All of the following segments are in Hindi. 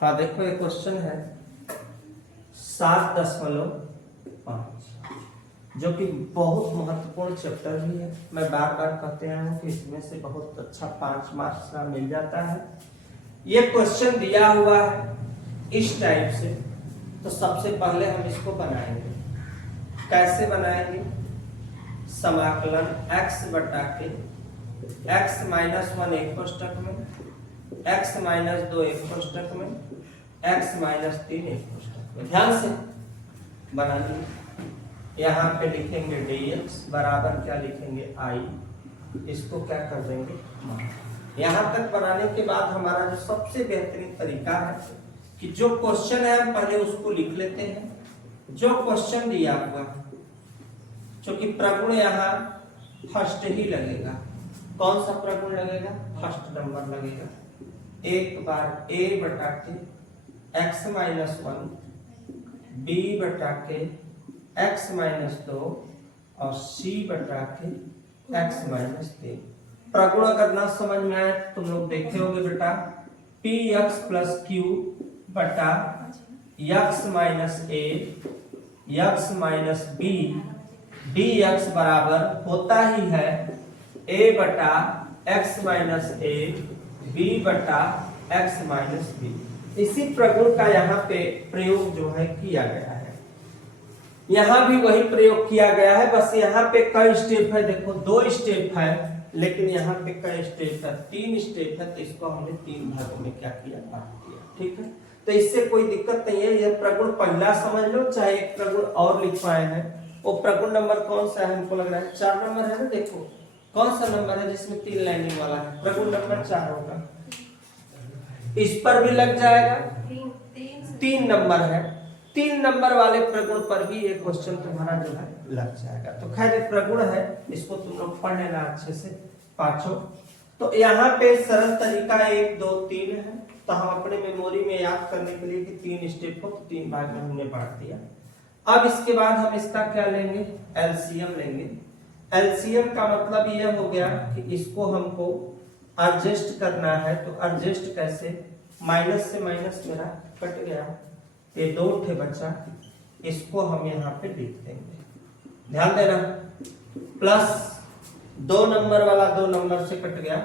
हाँ देखो एक क्वेश्चन है 7.5 जो कि बहुत महत्वपूर्ण चैप्टर भी है। मैं बार बार कहते आया हूँ कि इसमें से बहुत अच्छा 5 मार्क्स का मिल जाता है। ये क्वेश्चन दिया हुआ है इस टाइप से, तो सबसे पहले हम इसको बनाएंगे। कैसे बनाएंगे? समाकलन x बटा के x माइनस 1 एक कोष्टक में, x माइनस 2 एक कोष्टक में, x माइनस 3 एक कोष्टक में। ध्यान से बना लीजिए। यहाँ पे लिखेंगे dx बराबर क्या लिखेंगे i, इसको क्या कर देंगे मान। यहाँ तक बनाने के बाद हमारा जो सबसे बेहतरीन तरीका है कि जो क्वेश्चन है हम पहले उसको लिख लेते हैं। जो क्वेश्चन दिया हुआ है, क्योंकि प्रगुण यहाँ फर्स्ट ही लगेगा। कौन सा प्रगुण लगेगा? फर्स्ट नंबर लगेगा। एक बार a बटा के x माइनस 1, b बटा के x माइनस 2 और c बटा के x माइनस 3। प्रगुण अगर ना समझ में आए तुम लोग देखे होगे बेटा, px प्लस q बटा x minus a x minus b dx बराबर होता ही है a बटा x माइनस a b बटा x माइनस b। इसी प्रगुण का यहाँ पे प्रयोग जो है किया गया है। यहाँ भी वही प्रयोग किया गया है, बस यहाँ पे कई स्टेप है। देखो 2 स्टेप है, लेकिन यहाँ पे कई स्टेप है? 3 स्टेप है। तो इसको हमने 3 भागों में क्या किया, बांट दिया। ठीक है, तो इससे कोई दिक्कत नहीं है। यह प्रगुण पहला समझ लो, चाहे एक प्रगुण और लिख पाए हैं। वो प्रगुण नंबर कौन सा है? हमको लग रहा है 4 नंबर है ना। देखो कौन सा नंबर है जिसमें 3 लाइनिंग वाला है? प्रगुण नंबर 4 होगा। इस पर भी लग जाएगा, 3 नंबर है। 3 नंबर वाले प्रगुण पर भी एक क्वेश्चन तुम्हारा जो है लग जाएगा। तो खैर एक प्रगुण है, इसको तुम लोग पढ़ लेना अच्छे से पांचों। तो यहाँ पे सरल तरीका 1 2 3 है। तो हम अपने मेमोरी में याद करने के लिए कि 3 स्टेप को तो 3 भाग में हमने बांट दिया। अब इसके बाद हम इसका क्या लेंगे? एलसीएम लेंगे। एलसीएम का मतलब यह हो गया कि इसको हमको एडजस्ट करना है। तो एडजस्ट कैसे? माइनस से माइनस मेरा कट गया, ये 2 ठे बचा, इसको हम यहाँ पे लिख देंगे। ध्यान देना, प्लस 2 नंबर वाला 2 नंबर से कट गया,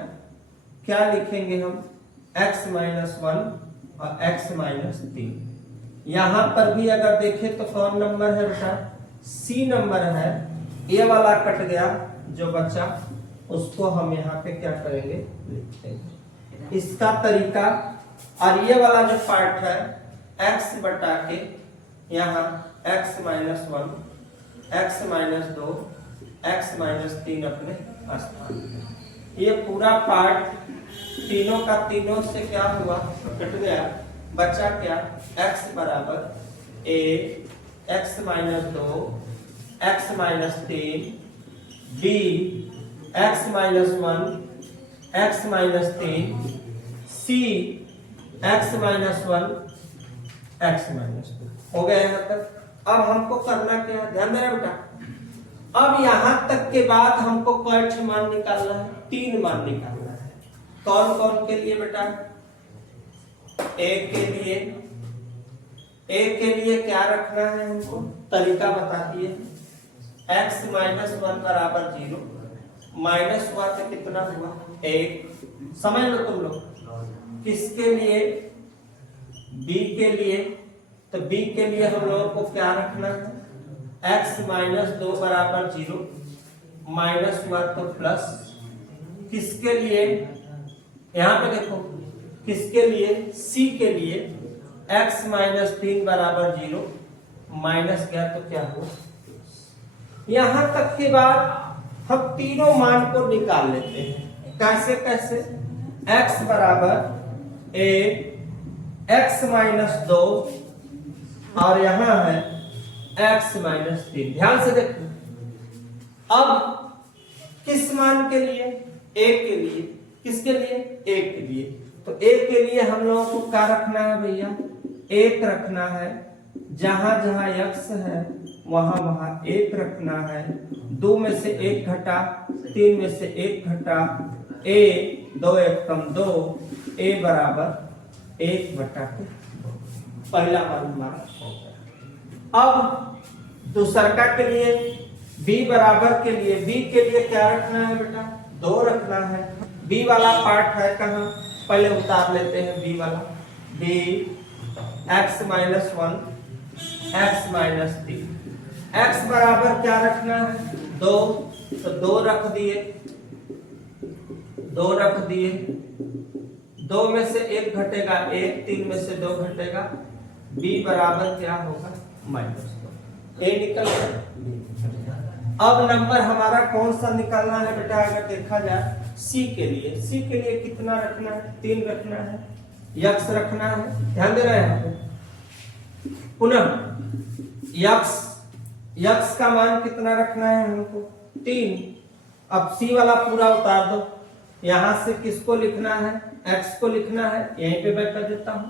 क्या लिखेंगे हम? x माइनस 1 और x माइनस 3। यहाँ पर भी अगर देखें तो कौन नंबर है बेटा? c नंबर है। ये वाला कट गया, जो बचा उसको हम यहाँ पे क्या करेंगे? लिख देंगे। इसका तरीका, और ये वाला जो पार्ट है x बटा के यहाँ x minus 1, x minus 2, x minus 3 अपने स्थान पे। ये पूरा पार्ट तीनों का तीनों से क्या हुआ? कट गया, बचा क्या? x बराबर a x minus 2 x minus 3 b x minus 1 x minus 3 c x minus 1 x minus 2। हो गया यहाँ तक। अब हमको करना क्या है? ध्यान देना बेटा। अब यहाँ तक के बाद हमको कौन मान निकालना है? 3 मान निकालना है। कौन कौन के लिए बेटा? a के लिए क्या रखना है हमको? तरीका बता दिए। x माइनस 1 बराबर 0, माइनस हुआ तो कितना हुआ? 1। समझ लो तुम लोग। किसके लिए? b के लिए। तो b के लिए हम लोगों को क्या रखना है? x माइनस 2 बराबर 0, माइनस हुआ तो प्लस। किसके लिए? यहाँ पे देखो, किसके लिए? c के लिए x माइनस 3 बराबर 0, माइनस गया तो क्या हुआ? यहाँ तक के बाद हम तीनों मान को निकाल लेते हैं। कैसे कैसे? x बराबर a x माइनस 2 और यहाँ है x माइनस 3। ध्यान से देखो। अब किस मान के लिए? a के लिए। किसके लिए? a के लिए। तो a के लिए हम लोगों को क्या रखना है भैया? 1 रखना है। जहां जहां x है वहां वहां 1 रखना है। 2 में से 1 घटा, 3 में से 1 घटा, a 2 1 कम 2, a बराबर 1 बटा के पहला मान हमारा हो गया। अब दूसरका के लिए b बराबर के लिए b के लिए क्या रखना है बेटा? 2 रखना है। b वाला पार्ट है कहाँ? पहले उतार लेते हैं b वाला। b x minus 1 x minus 3 x बराबर क्या रखना है? 2, तो 2 रख दिए, 2 रख दिए। 2 में से 1 घटेगा 1, 3 में से 2 घटेगा। b बराबर क्या होगा? -2। a निकल गया। अब नंबर हमारा कौन सा निकालना है बेटा? अगर देखा जाए c के लिए कितना रखना है? 3 रखना है। x रखना है, ध्यान दे रहे हैं। पुनः x का मान कितना रखना है हमको? 3। अब c वाला पूरा उतार दो। यहां से किसको लिखना है? x को लिखना है। यहीं पे मैं कर देता हूं।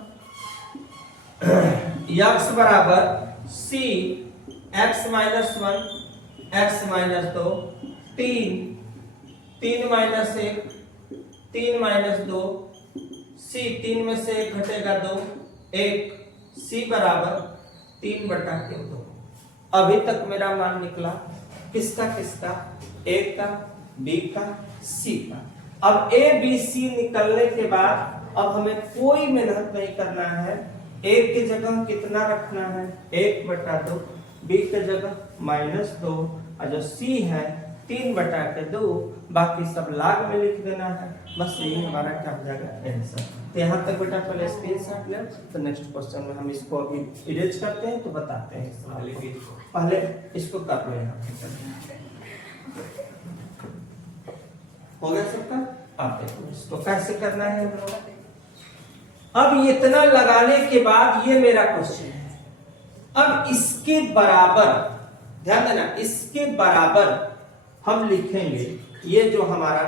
x बराबर c x minus 1 x minus 2 3 minus 1 3 minus 2 c 3 में से 1 घटेगा 2 1 c बराबर 3/2। अभी तक मेरा मान निकला किसका? a का, b का, c का। अब a b c निकलने के बाद अब हमें कोई मेहनत नहीं करना है। a की जगह कितना रखना है? 1/2। b की जगह -2 और जो c है 3/2। बाकी सब लाग में लिख देना है। बस यही हमारा क्या हो जाएगा? आंसर। तो यहाँ तक बेटा पहले स्क्रीनशॉट ले, तो नेक्स्ट क्वेश्चन में हम इसको अभी इरेज करते हैं तो बताते हैं। पहले इसको कर लो। यहाँ हो गया सबका? आप देखो इसको कैसे करना है। अब इतना लगाने के बाद ये मेरा क्वेश्चन है। अब इसके बराबर, ध्यान देना, इसके बराबर हम लिखेंगे ये जो हमारा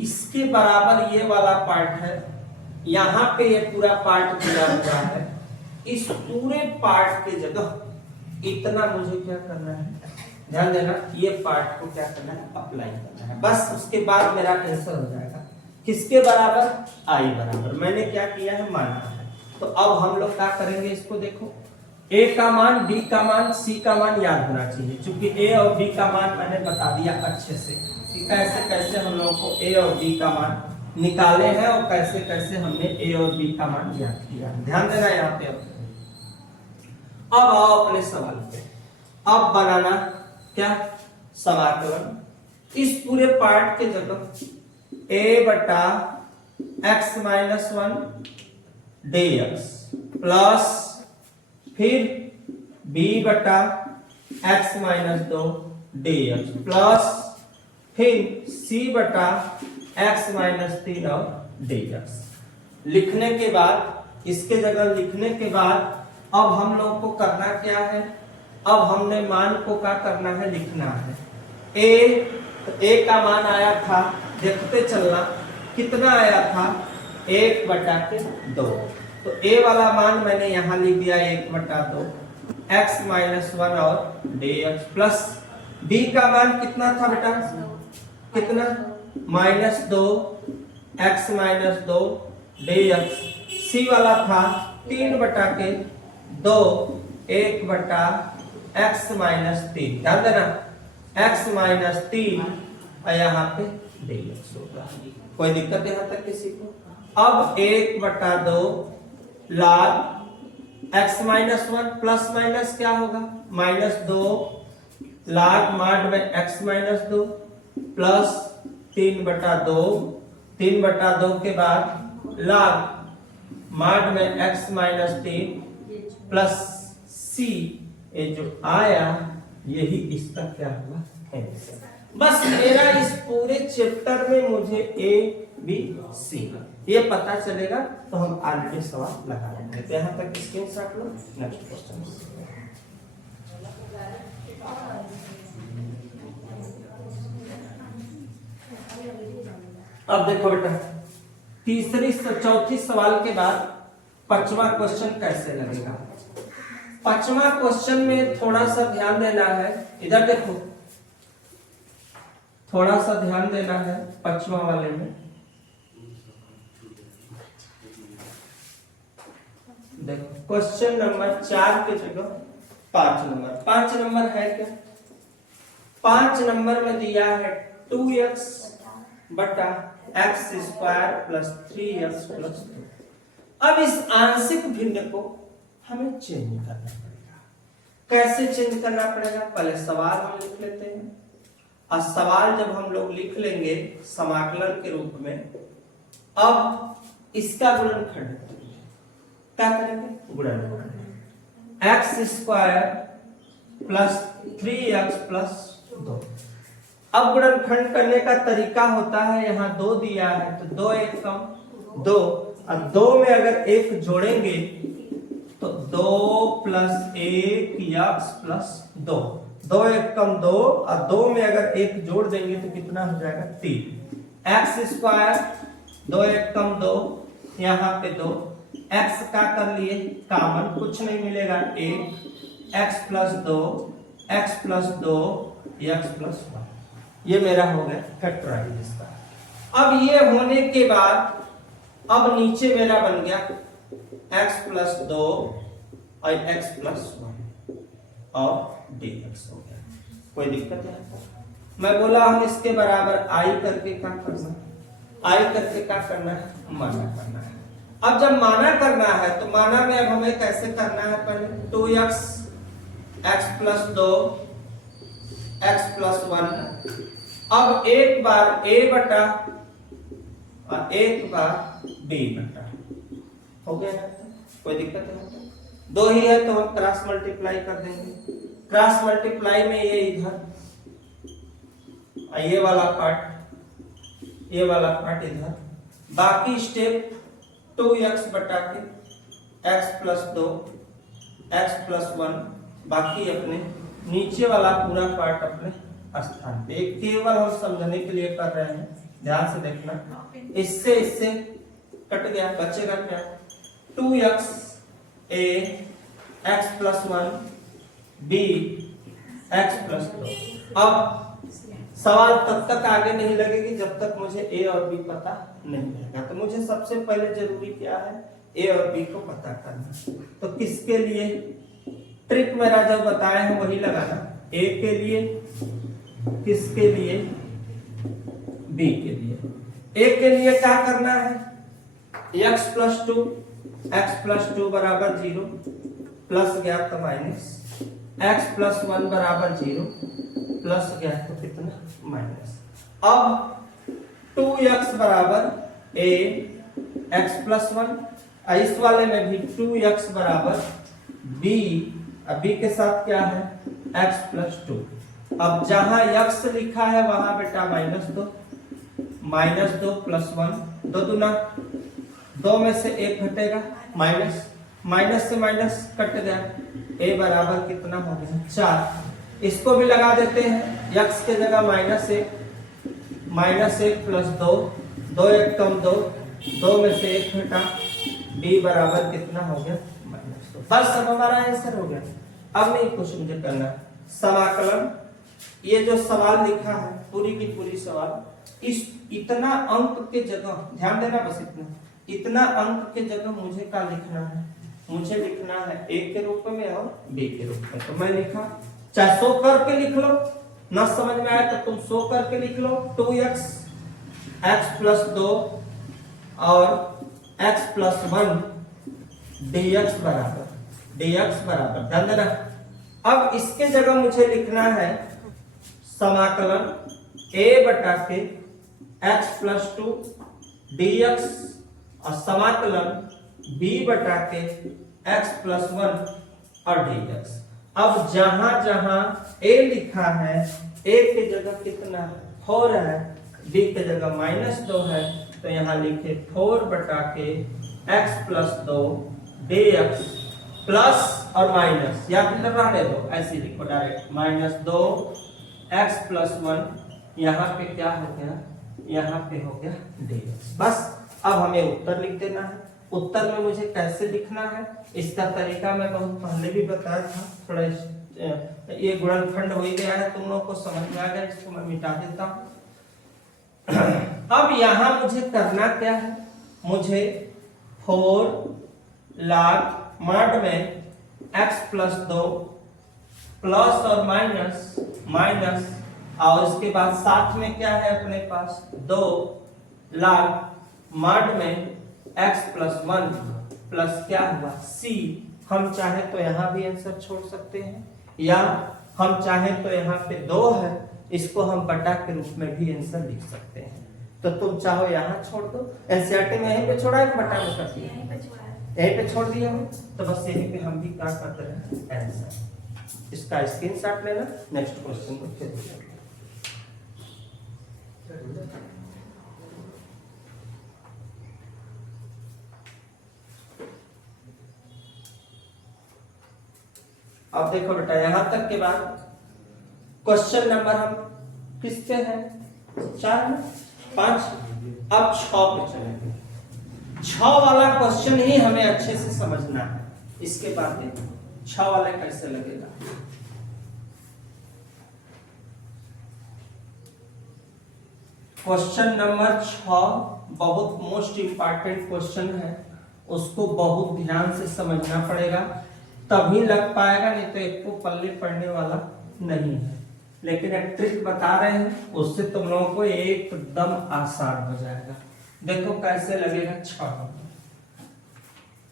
इसके बराबर ये वाला पार्ट है। यहां पे ये पूरा पार्ट दिया हुआ है। इस पूरे पार्ट की जगह इतना मुझे क्या करना है? ध्यान देना, ये पार्ट को क्या करना है? अप्लाई करना है। बस उसके बाद मेरा आंसर हो जाएगा। किसके बराबर? i बराबर। मैंने क्या किया है? माना है। तो अब हम लोग क्या करेंगे? इसको देखो, a का मान, b का मान, c का मान याद होना चाहिए। क्योंकि a और b का मान मैंने बता दिया अच्छे से कि कैसे कैसे हम लोगों को a और b का मान निकाले हैं और कैसे कैसे हमने a और b का मान याद किया। ध्यान देना यहाँ पे। अब आओ अपने सवाल पे। अब बनाना क्या? समाकलन। इस पूरे पार्ट के जगह a/x माइनस 1 dx प्लस फिर b/x माइनस 2 dx प्लस फिर c/x माइनस 3 और dx लिखने के बाद, इसके जगह लिखने के बाद अब हम लोग को करना क्या है? अब हमने मान को क्या करना है? लिखना है। a का मान आया था, देखते चलना कितना आया था? 1/2। तो a वाला मान मैंने यहां लिख दिया 1/2 x माइनस 1 और dx प्लस b का मान कितना था बेटा? कितना? -2 x माइनस 2 dx। c वाला था 3/2 1/x माइनस 3। ध्यान देना, x माइनस 3 और यहाँ पे dx होगा। कोई दिक्कत यहाँ तक किसी को? अब 1/2 log x minus 1 plus minus क्या होगा? -2 log माड में x माइनस 2 प्लस 3/2 3/2 के बाद log माड में x माइनस 3 प्लस c। ये जो आया यही इसका क्या हुआ? आंसर। बस मेरा इस पूरे चैप्टर में मुझे a b c ये पता चलेगा तो हम आगे सवाल लगा लेंगे। तो यहाँ तक स्क्रीनशॉट लो। Next question. अब देखो बेटा, चौथी सवाल के बाद 5वां क्वेश्चन कैसे लगेगा? 5वां क्वेश्चन में थोड़ा सा ध्यान देना है। इधर देखो, थोड़ा सा ध्यान देना है 5वां वाले में। देखो क्वेश्चन नंबर 4 के जगह 5 नंबर। 5 नंबर है क्या? 5 नंबर में दिया है 2x बटा x square plus 3x plus 2। अब इस आंशिक भिन्न को हमें चेंज करना पड़ेगा। कैसे चेंज करना पड़ेगा? पहले सवाल हम लिख लेते हैं। और सवाल जब हम लोग लिख लेंगे समाकलन के रूप में, अब इसका गुणनखंड क्या करेंगे? गुणनखंड x square plus 3x plus 2। अब गुणनखंड करने का तरीका होता है, यहाँ 2 दिया है तो 2 1 कम 2, और 2 में अगर 1 जोड़ेंगे तो 2 प्लस 1 x प्लस 2, 2 1 कम 2, और 2 में अगर 1 जोड़ देंगे तो कितना हो जाएगा? 3 एक्स स्क्वायर 2 1 कम 2, यहाँ पे 2 x का कर लिए कॉमन, कुछ नहीं मिलेगा 1 x plus 2 x plus 2 x plus 1। ये मेरा हो गया फैक्टराइज इसका। अब ये होने के बाद अब नीचे मेरा बन गया x प्लस 2 और x प्लस 1 और dx हो गया। कोई दिक्कत है? मैं बोला हम इसके बराबर i करके क्या करना, i करके क्या करना है? माना करना है। अब जब माना करना है तो माना में अब हमें कैसे करना है? पहले 2x x plus 2 x plus 1। अब एक बार a बटा और एक बार b बटा हो गया। कोई दिक्कत है? 2 ही है तो हम क्रॉस मल्टीप्लाई कर देंगे। क्रॉस मल्टीप्लाई में ये इधर, ये वाला पार्ट इधर, बाकी स्टेप 2x बटा के x प्लस 2 x प्लस 1, बाकी अपने नीचे वाला पूरा पार्ट अपने स्थान पे। केवल हम समझने के लिए कर रहे हैं, ध्यान से देखना। इससे कट गया, बचेगा क्या? 2x a x plus 1 b x plus 2। अब सवाल तब तक आगे नहीं लगेगी जब तक मुझे a और b पता नहीं लगेगा। तो मुझे सबसे पहले जरूरी क्या है? a और b को पता करना। तो किसके लिए? ट्रिक मेरा जो बताया है वही लगाना। a के लिए, किसके लिए? b के लिए। a के लिए क्या करना है? x प्लस 2 x प्लस 2 बराबर 0, प्लस गया तो माइनस, x प्लस 1 बराबर 0, प्लस गया तो कितना? माइनस। अब 2x बराबर a x प्लस 1, इस वाले में भी 2x बराबर b, अब b के साथ क्या है? x plus 2। अब जहां x लिखा है वहां बेटा माइनस 2 प्लस 1, 2 दूना 2 में से 1 घटेगा, माइनस, माइनस से माइनस कट गया, a बराबर कितना हो गया? 4। इसको भी लगा देते हैं, x के जगह माइनस 1 प्लस 2, 2 1 कम 2, 2 में से 1 घटा, b बराबर कितना हो गया? माइनस 2। बस अब हमारा आंसर हो गया। अब नहीं कुछ मुझे करना। समाकलन, ये जो सवाल लिखा है पूरी की पूरी सवाल, इस इतना अंक के जगह ध्यान देना, बस इतना अंक के जगह मुझे क्या लिखना है? मुझे लिखना है a के रूप में और b के रूप में। तो मैं लिखा, चाहे 100 करके लिख लो, ना समझ में आए तो तुम 100 करके लिख लो। 2x x प्लस 2 और x प्लस 1 dx बराबर ध्यान देना। अब इसके जगह मुझे लिखना है समाकलन a बटा के x प्लस 2 dx और समाकलन b बटा के x प्लस 1 और dx। अब जहां जहां a लिखा है, a के जगह कितना 4 है, b के जगह -2 है, तो यहाँ लिखे 4 बटा के x प्लस 2 dx प्लस और माइनस, या फिर रहने दो ऐसे लिखो डायरेक्ट, -2 x प्लस 1, यहाँ पे क्या हो गया? यहाँ पे हो गया dx। बस अब हमें उत्तर लिख देना है। उत्तर में मुझे कैसे लिखना है इसका तरीका मैं बहुत पहले भी बताया था। थोड़ा ये गुणनखंड हो ही गया है, तुम लोगों को समझ में आ गया, इसको मैं मिटा देता हूं। अब यहां मुझे करना क्या है? मुझे 4 लाख मॉड में x प्लस 2 प्लस और माइनस माइनस और इसके बाद साथ में क्या है अपने पास 2 लाख मॉड में x प्लस 1 प्लस क्या हुआ c। हम चाहे तो यहाँ भी आंसर छोड़ सकते हैं या हम चाहे तो यहाँ पे 2 है, इसको हम बटा के रूप में भी आंसर लिख सकते हैं। तो तुम चाहो यहाँ छोड़ दो, एनसीईआरटी में यहीं पे छोड़ा है बटा में कर दिया, यहीं पे छोड़ दिया हो तो बस यहीं पे हम भी क्या करते रहे आंसर। इसका स्क्रीनशॉट लेना, नेक्स्ट क्वेश्चन को फिर अब देखो बेटा यहां तक के बाद क्वेश्चन नंबर हम किस पे है 4 में 5, अब 6 पे चलेंगे। 6 वाला क्वेश्चन ही हमें अच्छे से समझना है, इसके बाद देखो 6 वाला कैसे लगेगा। क्वेश्चन नंबर 6 बहुत मोस्ट इंपॉर्टेंट क्वेश्चन है, उसको बहुत ध्यान से समझना पड़ेगा तभी लग पाएगा, नहीं तो एक को पल्ले पड़ने वाला नहीं है। लेकिन एक ट्रिक बता रहे हैं उससे तुम लोगों को एकदम आसान हो जाएगा। देखो कैसे लगेगा।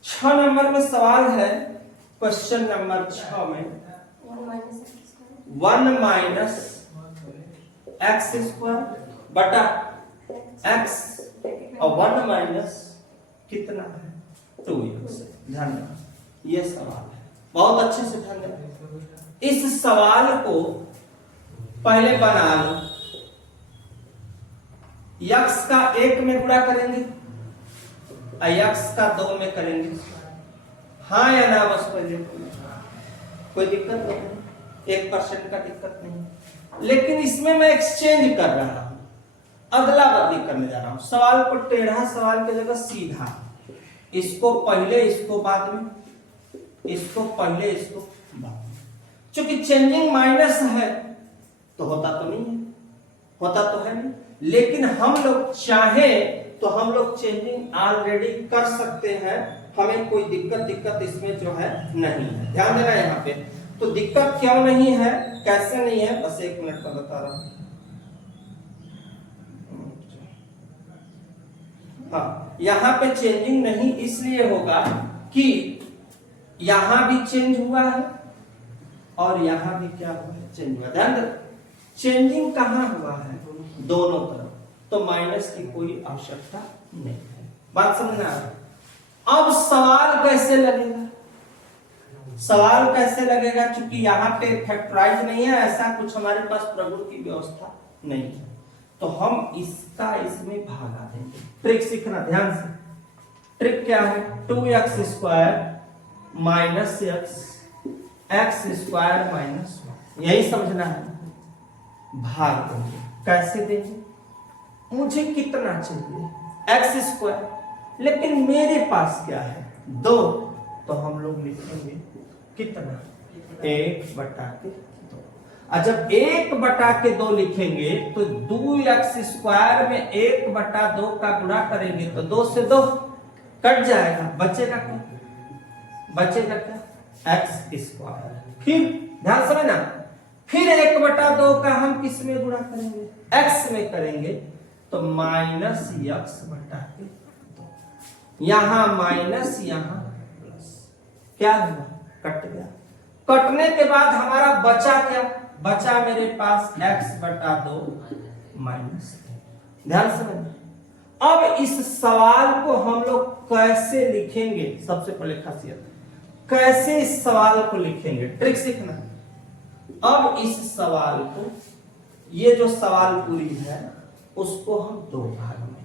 6 नंबर में सवाल है, क्वेश्चन नंबर 6 में 1 माइनस एक्स स्क्वायर बटा एक्स और 1 माइनस कितना है 2x। ध्यान रखना ये सवाल है, बहुत अच्छे से ध्यान रखना। इस सवाल को पहले बना लो, यक्स का 1 में गुणा करेंगे और यक्स का 2 में करेंगे, हाँ या ना, बस पहले कोई दिक्कत नहीं, 1% का दिक्कत नहीं। लेकिन इसमें मैं एक्सचेंज कर रहा हूं, अदला बदली करने जा रहा हूं। सवाल को टेढ़ा सवाल की जगह सीधा, इसको पहले इसको बाद में, इसको पहले इसको बाद में। चूंकि चेंजिंग माइनस है तो होता तो नहीं है, होता तो है नहीं, लेकिन हम लोग चाहे तो हम लोग चेंजिंग ऑलरेडी कर सकते हैं, हमें कोई दिक्कत इसमें जो है नहीं है। ध्यान देना यहाँ पे, तो दिक्कत क्यों नहीं है, कैसे नहीं है, बस 1 मिनट का बता रहा हूं। हाँ, यहाँ पे चेंजिंग नहीं इसलिए होगा कि यहां भी चेंज हुआ है और यहां भी क्या हुआ है, चेंज हुआ। ध्यान दो, चेंजिंग कहां हुआ है, दोनों तरफ, तो माइनस की कोई आवश्यकता नहीं है। बात समझना है। अब सवाल कैसे लगेगा, सवाल कैसे लगेगा, क्योंकि यहाँ पे फैक्टराइज नहीं है, ऐसा कुछ हमारे पास प्रगुण की व्यवस्था नहीं है, तो हम इसका इसमें भागा देंगे। ट्रिक सीखना ध्यान से, ट्रिक क्या है, 2x square minus x square minus 1, यही समझना है। भाग देंगे, कैसे देंगे, मुझे कितना चाहिए एक्स स्क्वायर, लेकिन मेरे पास क्या है 2, तो हम लोग लिखेंगे कितना 1/2। और जब 1/2 लिखेंगे तो 2x स्क्वायर में 1/2 का गुणा करेंगे तो 2 से 2 कट जाएगा, बचेगा क्या, बचेगा क्या x स्क्वायर। फिर ध्यान समझना, फिर 1/2 का हम किस में गुणा करेंगे, x में करेंगे, तो माइनस x/2, यहां माइनस यहां प्लस, क्या हुआ, कट गया। कटने के बाद हमारा बचा क्या, बचा मेरे पास x/2 माइनस। ध्यान समझना। अब इस सवाल को हम लोग कैसे लिखेंगे, सबसे पहले खासियत कैसे इस सवाल को लिखेंगे, ट्रिक सीखना। अब इस सवाल को, ये जो सवाल पूरी है उसको हम 2 भाग में,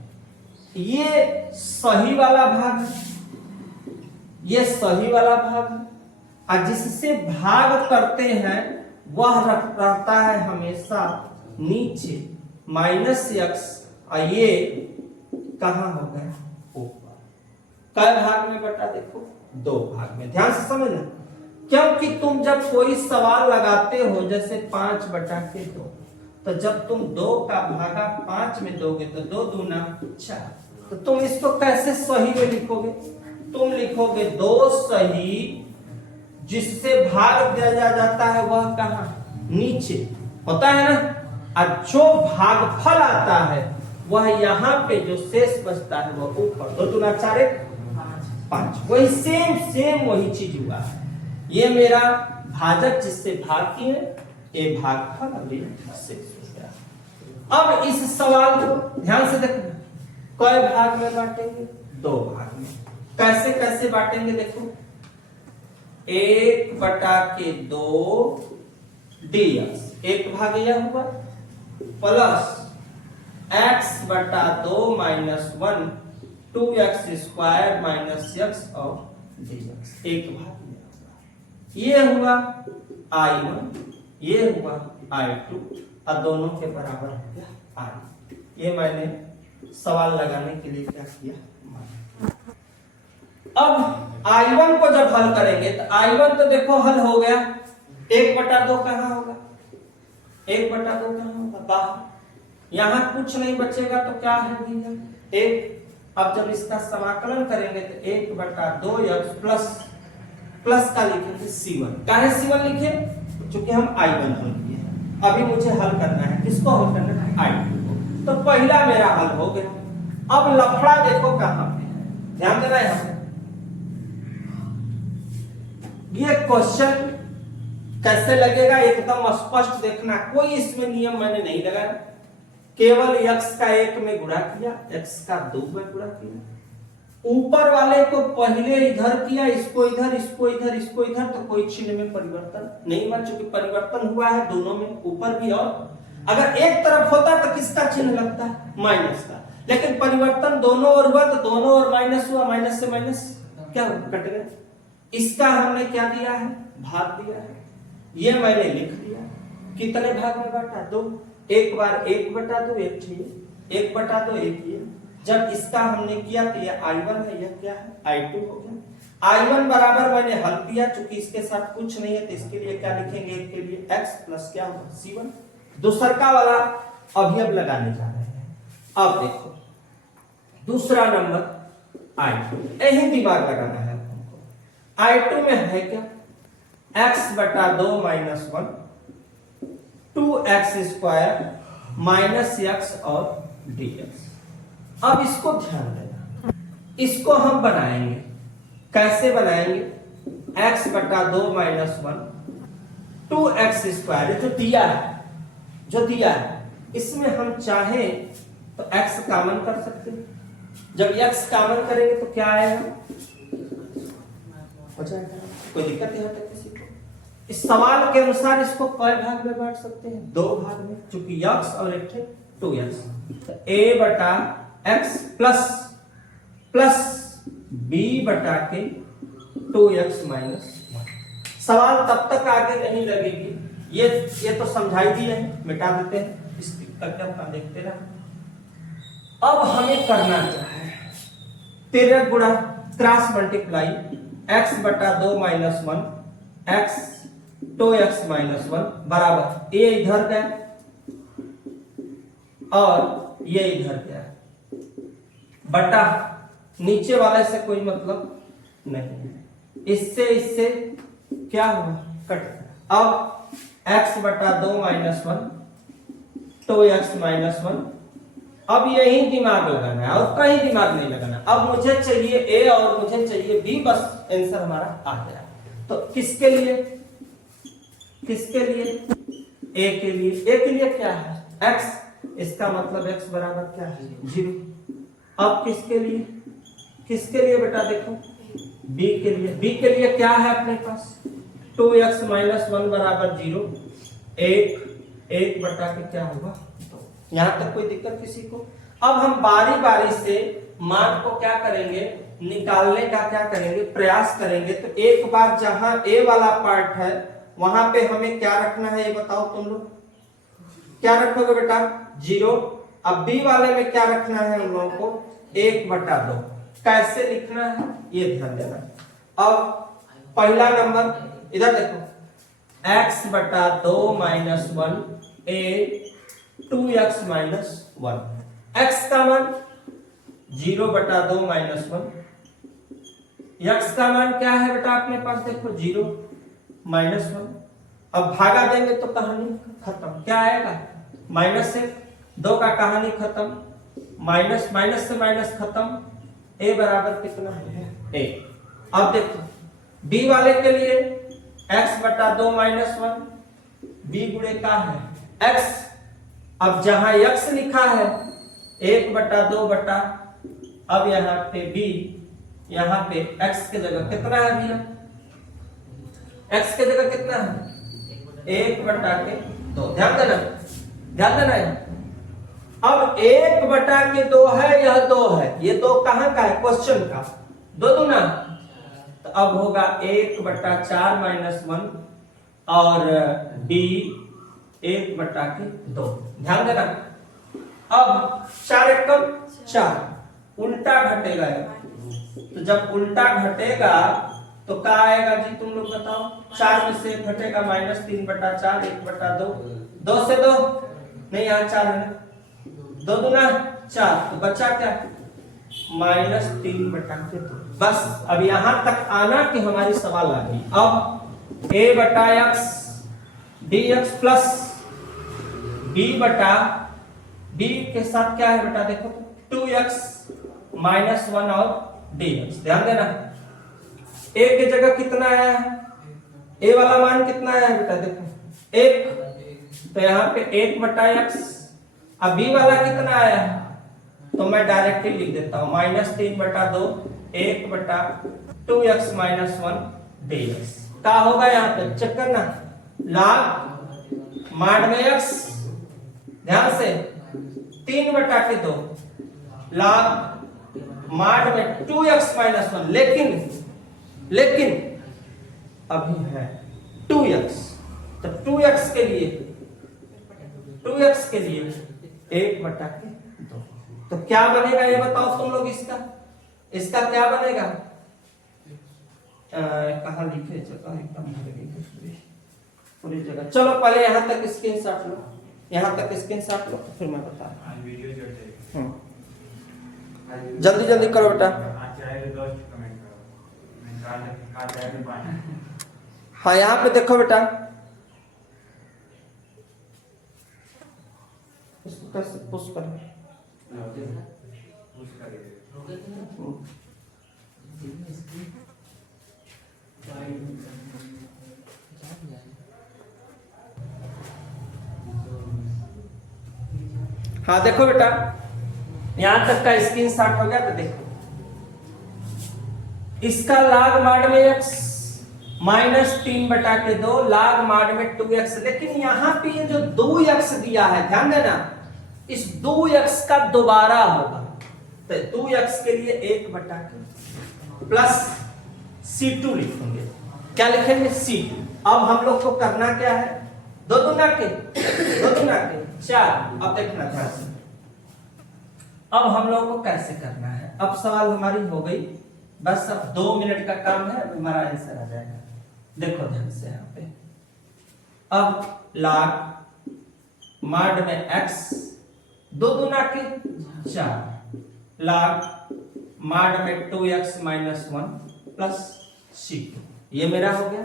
ये सही वाला भाग है, ये सही वाला भाग है, और जिससे भाग करते हैं वह रहता है हमेशा नीचे -x, और ये कहां हो गया ऊपर। कै भाग में बटा, देखो 2 भाग में। ध्यान से समझना, क्योंकि तुम जब कोई सवाल लगाते हो जैसे 5/2, तो जब तुम 2 का भागा 5 में दोगे तो 2 दूना 4, तो तुम इसको कैसे सही में लिखोगे, तुम लिखोगे दो सही जिससे भाग दिया जाता है वह कहाँ, नीचे होता है ना, और जो भागफल आता है वह यहाँ पे जो शेष बचता है वह ऊपर। 2 दूना 4 5, वही सेम वही चीज हुआ है। ये मेरा भाजक जिससे भाग किए, ये भागफल अभी शेष हो गया। अब इस सवाल को ध्यान से देखना, कई भाग में बांटेंगे, 2 भाग में। कैसे कैसे बांटेंगे देखो, 1/2 dx, एक भाग यह हुआ, प्लस x/2 - 1 2x² - x और dx, एक भाग ये हुआ I1, ये हुआ I2 और दोनों के बराबर हो गया I। ये मैंने सवाल लगाने के लिए क्या किया। अब I1 को जब हल करेंगे तो I1 तो देखो हल हो गया, 1/2 कहाँ होगा, 1/2 कहाँ होगा, बाहर। यहां कुछ नहीं बचेगा तो क्या है भैया, 1। अब जब इसका समाकलन करेंगे तो 1/2x प्लस का लिखेंगे C1। काहे C1 लिखे, क्योंकि हम I1 हल किए हैं। अभी मुझे हल करना है, किसको हल करना है, I2 को। तो पहला मेरा हल हो गया। अब लफड़ा देखो कहां पे है, ध्यान देना है। ये क्वेश्चन कैसे लगेगा एकदम स्पष्ट देखना, कोई इसमें नियम मैंने नहीं लगाया, केवल x का 1 में गुणा किया, x का 2 में गुणा किया। ऊपर वाले को पहले इधर किया, इसको इधर, इसको इधर, इसको इधर, तो कोई चिन्ह में परिवर्तन नहीं हुआ, चूंकि परिवर्तन हुआ है दोनों में, ऊपर भी और। अगर एक तरफ होता तो किसका चिन्ह लगता, माइनस का, लेकिन परिवर्तन दोनों ओर हुआ तो दोनों ओर माइनस हुआ, माइनस से माइनस क्या कट गया। इसका हमने क्या दिया है, भाग दिया है, ये मैंने लिख दिया। कितने भाग में बांटा, 2। एक बार 1/2, एक चाहिए 1/2, एक ये। जब इसका हमने किया तो ये I1 है, यह क्या है, I2 हो गया। I1 बराबर मैंने हल किया, चूंकि इसके साथ कुछ नहीं है तो इसके लिए क्या लिखेंगे, एक के लिए x प्लस क्या होगा, C1। दूसरा वाला अभी अब लगाने जा रहे हैं। अब देखो दूसरा नंबर I2, यही दिमाग लगाना है हमको। I2 में है क्या, x/2 - 1 2x² - x और dx। अब इसको ध्यान देना, इसको हम बनाएंगे, कैसे बनाएंगे, x/2 - 1 2x², जो दिया है इसमें हम चाहे तो x कॉमन कर सकते हैं। जब x कॉमन करेंगे तो क्या आएगा, कोई दिक्कत नहीं होता किसी को। इस सवाल के अनुसार इसको कई भाग में बांट सकते हैं, 2 भाग में, चूंकि x और एक थे 2x, तो a/x प्लस b/के 2x - 1। सवाल तब तक आगे नहीं लगेगी, ये तो समझाई दिए हैं, मिटा देते हैं, इस तक अपना देखते रहो। अब हमें करना क्या है, 13 गुणा cross multiply x/2 - 1 x 2x - 1 बराबर, ये इधर गया और ये इधर गया, बटा नीचे वाले से कोई मतलब नहीं, इससे क्या हुआ, कट गया। अब x/2 - 1 2x - 1, अब यही दिमाग लगाना है और कहीं दिमाग नहीं लगाना। अब मुझे चाहिए a और मुझे चाहिए b, बस आंसर हमारा आ गया। तो किसके लिए a के लिए क्या है, x, इसका मतलब x बराबर क्या है, 0। अब किसके लिए बेटा देखो, b के लिए क्या है अपने पास, 2x - 1 बराबर 0, 1/के क्या होगा, 2। यहां तक कोई दिक्कत किसी को। अब हम बारी बारी से मान को क्या करेंगे, निकालने का क्या करेंगे, प्रयास करेंगे। तो एक बार जहां a वाला पार्ट है वहां पे हमें क्या रखना है, ये बताओ तुम लोग, क्या रखोगे बेटा, 0। अब b वाले में क्या रखना है हम लोगों को, 1/2। कैसे लिखना है ये ध्यान देना। अब पहला नंबर इधर देखो, x/2 - 1 a 2x - 1, x का मान 0/2 - 1 x का मान क्या है बेटा अपने पास देखो 0 -1। अब भागा देंगे तो कहानी खत्म। क्या आएगा -1, 2 का कहानी खत्म, माइनस माइनस से माइनस खत्म, a बराबर कितना है 1। अब देखो b वाले के लिए x बटा 2 -1, b गुणे का है x। अब जहां x लिखा है 1 बटा 2 बटा, अब यहाँ पे b, यहाँ पे x के जगह कितना है भैया, x के जगह कितना है 1 बटा के 2। ध्यान देना, ध्यान देना है। अब 1 बटा के 2 है, यह 2 है, ये 2 कहां का है क्वेश्चन का, 2 दूना, तो अब होगा 1 बटा 4 -1 और b 1 बटा के 2। ध्यान देना। अब 4 एकम 4, उल्टा घटेगा, तो जब उल्टा घटेगा तो क्या आएगा जी तुम लोग बताओ, 4 में से घटेगा -3 बटा 4, 1 बटा 2, 2 से 2 नहीं, यहाँ 4 है, 2 दूना 4, तो बचा क्या -3 बटा के 2। बस अब यहां तक आना कि हमारी सवाल आ गई। अब a बटा x dx प्लस b बटा, b के साथ क्या है बेटा देखो 2x -1 और dx। ध्यान देना, a की जगह कितना आया है, a वाला मान कितना आया है बेटा देखो 1, तो यहाँ पे 1 बटा x। अब b वाला कितना आया है, तो मैं डायरेक्टली लिख देता हूं -3 बटा 2, 1 बटा 2x -1 dx। क्या होगा यहाँ पे चेक करना, log माड में x, ध्यान से 3 बटा के 2 log माड में 2x -1, लेकिन अभी है 2x, तो 2x के लिए 1 बटा के 2, तो क्या बनेगा ये बताओ तुम लोग, इसका क्या बनेगा, कहां लिखे जगह एकदम पूरी जगह। चलो पहले यहां तक स्क्रीनशॉट लो, यहां तक स्क्रीनशॉट लो, फिर मैं बता रहा हूं। जल्दी जल्दी करो बेटा। हाँ यहाँ पे देखो बेटा, इसको कैसे पुश करें, हाँ देखो बेटा यहां तक का स्क्रीनशॉट हो गया, तो देखो इसका log माड में x -3 बटा के 2 log माड में 2x, लेकिन यहां पे ये जो 2x दिया है ध्यान देना, इस 2x का दोबारा होगा, तो 2x के लिए 1 बटा के प्लस c2 लिखेंगे। क्या लिखेंगे c2। अब हम लोग को करना क्या है, 2 दूना के 4। अब देखना ध्यान से, अब हम लोग को कैसे करना है, अब सवाल हमारी हो गई, बस अब 2 मिनट का काम है, हमारा आंसर आ जाएगा। देखो ध्यान से यहाँ पे, अब log माड में x 2 दूना के 4 log माड में 2x -1 प्लस c2, ये मेरा हो गया।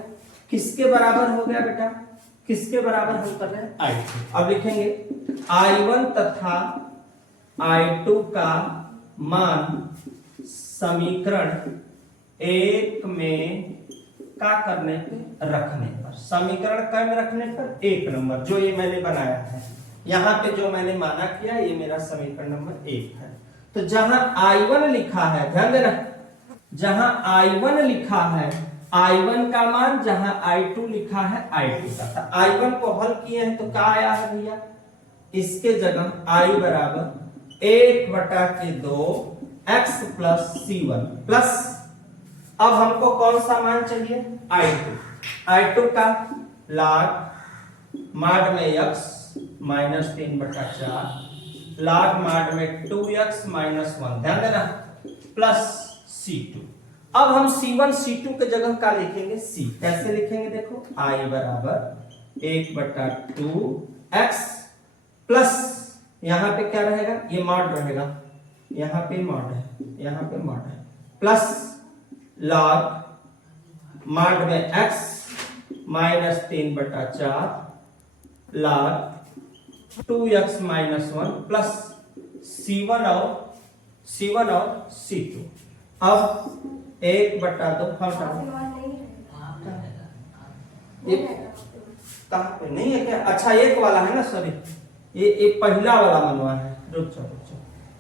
किसके बराबर हो गया बेटा, किसके बराबर हम कर रहे हैं i2। अब लिखेंगे i1 तथा i2 का मान समीकरण 1 में का करने पे रखने पर, समीकरण का में रखने पर 1 नंबर जो ये मैंने बनाया है, यहाँ पे जो मैंने माना किया ये मेरा समीकरण नंबर 1 है। तो जहां i1 लिखा है, ध्यान देना, जहां i1 लिखा है i1 का मान, जहां i2 लिखा है i2 का, तो i1 को हल किए हैं तो क्या आया है भैया, इसके जगह i बराबर 1 बटा के 2 x प्लस c1 प्लस, अब हमको कौन सा मान चाहिए i2 का log माड में x -3 बटा 4 log माड में 2x -1, ध्यान देना, प्लस c2। अब हम c1 c2 के जगह का लिखेंगे c, कैसे लिखेंगे देखो, i बराबर 1 बटा 2x प्लस, यहां पे क्या रहेगा, ये मॉड रहेगा, यहाँ पे मॉड है, यहाँ पे मॉड है, प्लस log माड में x minus 3/4 log 2x minus 1 plus C1 और C2। अब 1/2 कहाँ पे नहीं है क्या? अच्छा एक वाला है ना, सॉरी ये पहला वाला मनवा है, रुक जाओ,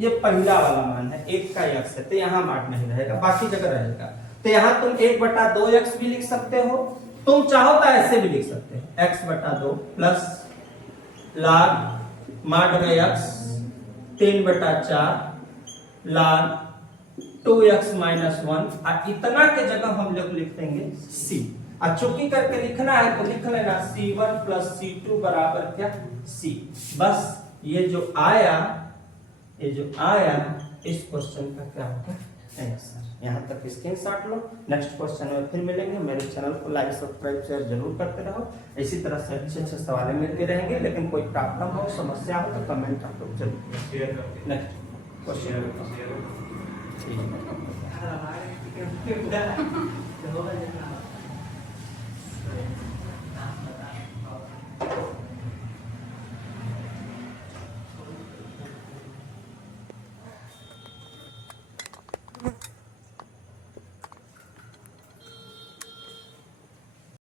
ये पहला वाला मान है, एक का x है तो यहाँ मार्क नहीं रहेगा, बाकी जगह रहेगा। तो यहाँ तुम 1/2x भी लिख सकते हो, तुम चाहो तो ऐसे भी लिख सकते हो, x/2 प्लस log माड में x 3/4 log 2x माइनस 1, और इतना के जगह हम लोग लिख देंगे c। और चुकी करके लिखना है तो लिख लेना C1 प्लस C2 बराबर क्या C। बस ये जो आया इस क्वेश्चन का क्या होगा आंसर। यहाँ तक स्क्रीनशॉट लो, नेक्स्ट क्वेश्चन में फिर मिलेंगे। मेरे चैनल को लाइक सब्सक्राइब शेयर जरूर करते रहो, इसी तरह से अच्छे सवाल मिलते रहेंगे। लेकिन कोई प्रॉब्लम हो, समस्या हो तो कमेंट आप लोग जरूर। Next question